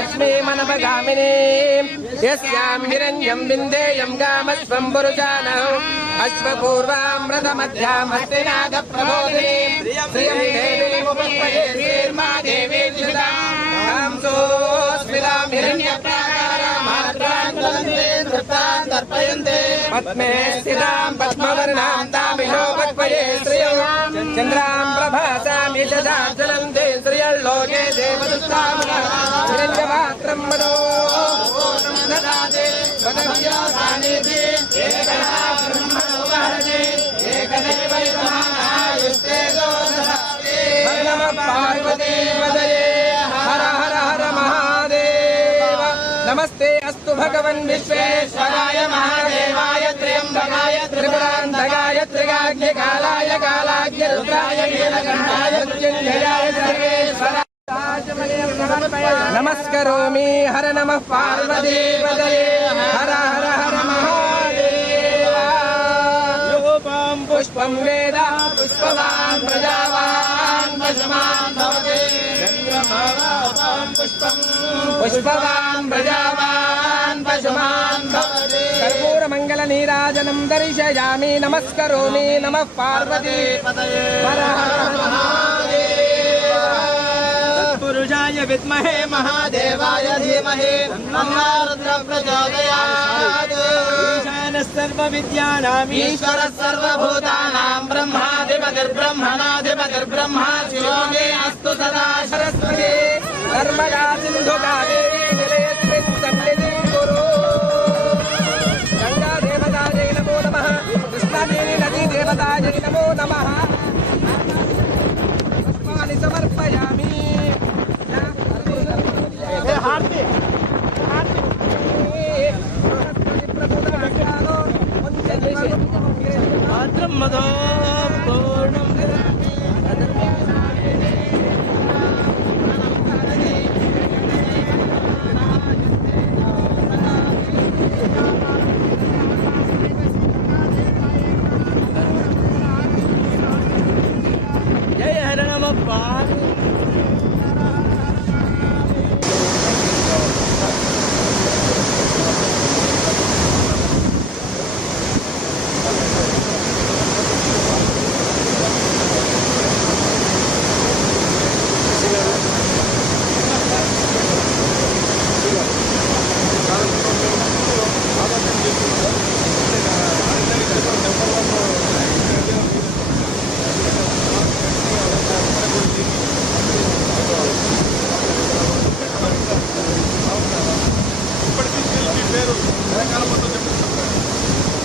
लक्ष्मीमनपगामिनी यस्यां हिरण्यं बिन्देयं गामस्वं पुरुषानः अश्वपूर्वामृतमध्यामस्तिनादप्रबोधिनी श्रियं देवीमुपस्मये श्रीर्मा देवी विशदां सोऽस्मितां हिरण्यप्राकारामात्रान्तर्पयन्ते पद्मे स्थितां पद्मवर्णां तामिहो पक्वये श्रियं चन्द्रां हिरण्यपात्रं मनो ददाते पदव्यासानिधि एकदा ब्रह्मणो वहते एकदैवैतमानायुस्ते दोषदाते नमः पार्वती पदये हर हर हर महादेव नमस्ते अस्तु भगवन् विश्वेश्वराय महादेवाय त्र्यम्बकाय त्रिपुरान्तकाय त्रिगाग्निकालाय कालाग्नि रुद्राय नीलकण्ठाय मृत्युञ्जयाय सर्वेश्वराय नमस्करोमि, हर नमः पार्वती हर हर हर महादेव। पुष्पं वेद, पुष्पवान् प्रजावान् पशुमान् भवति। पुष्पं दर्शयामि, नमस्करोमि, नमः पार्वती हर हर विद्महे महादेवाय धीमहे। तन्नः रुद्र प्रचोदयात् ईशानः सर्वविद्यानाम् ईश्वरः सर्वभूतानां ब्रह्माधिपतिर्ब्रह्मणाधिपतिर्ब्रह्मा शिवो मे अस्तु सदा सरस्वती नर्मदा பிரம்மதோ கோணம் ஜெய ஹரணம பாரு పేరు వెనకాల మొత్తం చెప్పుకుంటున్నారు